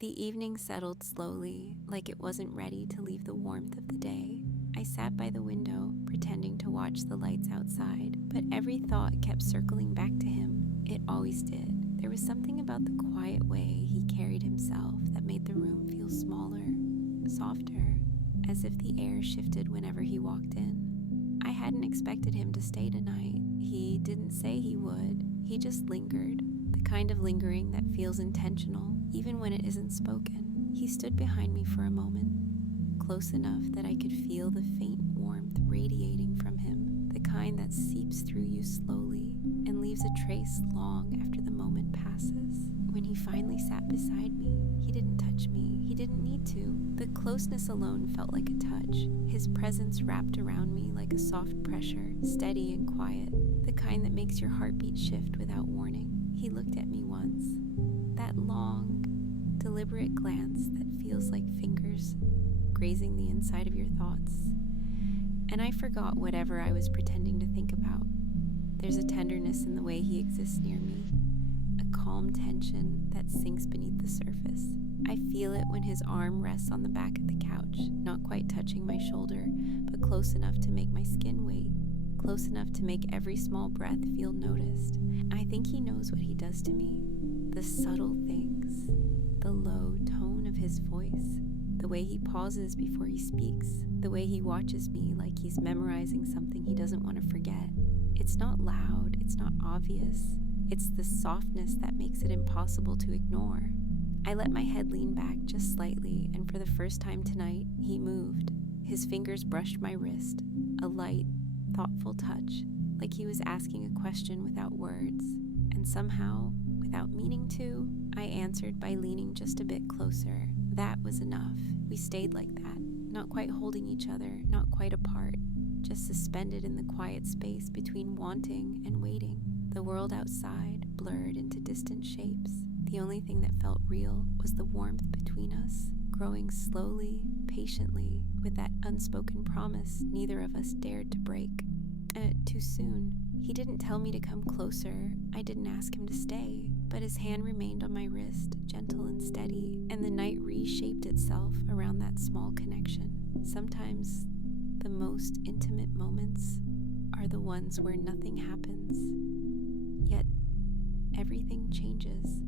The evening settled slowly, like it wasn't ready to leave the warmth of the day. I sat by the window, pretending to watch the lights outside, but every thought kept circling back to him. It always did. There was something about the quiet way he carried himself that made the room feel smaller, softer, as if the air shifted whenever he walked in. I hadn't expected him to stay tonight. He didn't say he would. He just lingered, the kind of lingering that feels intentional, even when it isn't spoken. He stood behind me for a moment, close enough that I could feel the faint warmth radiating from him, the kind that seeps through you slowly and leaves a trace long after the moment passes. When he finally sat beside me, he didn't touch me. He didn't need to. The closeness alone felt like a touch. His presence wrapped around me like a soft pressure, steady and quiet, the kind that makes your heartbeat shift without warning. He looked at me once, that long, deliberate glance that feels like fingers grazing the inside of your thoughts. And I forgot whatever I was pretending to think about. There's a tenderness in the way he exists near me, a calm tension that sinks beneath the surface. I feel it when his arm rests on the back of the couch, not quite touching my shoulder, but close enough to make my skin wait, close enough to make every small breath feel noticed. I think he knows what he does to me. The subtle things, the low tone of his voice, the way he pauses before he speaks, the way he watches me like he's memorizing something he doesn't want to forget. It's not loud, it's not obvious. It's the softness that makes it impossible to ignore. I let my head lean back just slightly, and for the first time tonight, he moved. His fingers brushed my wrist, a light, thoughtful touch, like he was asking a question without words. And somehow, without meaning to, I answered by leaning just a bit closer. That was enough. We stayed like that, not quite holding each other, not quite apart, just suspended in the quiet space between wanting and waiting. The world outside blurred into distant shapes. The only thing that felt real was the warmth between us, growing slowly, patiently, with that unspoken promise neither of us dared to break. Too soon. He didn't tell me to come closer. I didn't ask him to stay, but his hand remained on my wrist, gentle and steady, and the night reshaped itself around that small connection. Sometimes the most intimate moments are the ones where nothing happens, yet everything changes.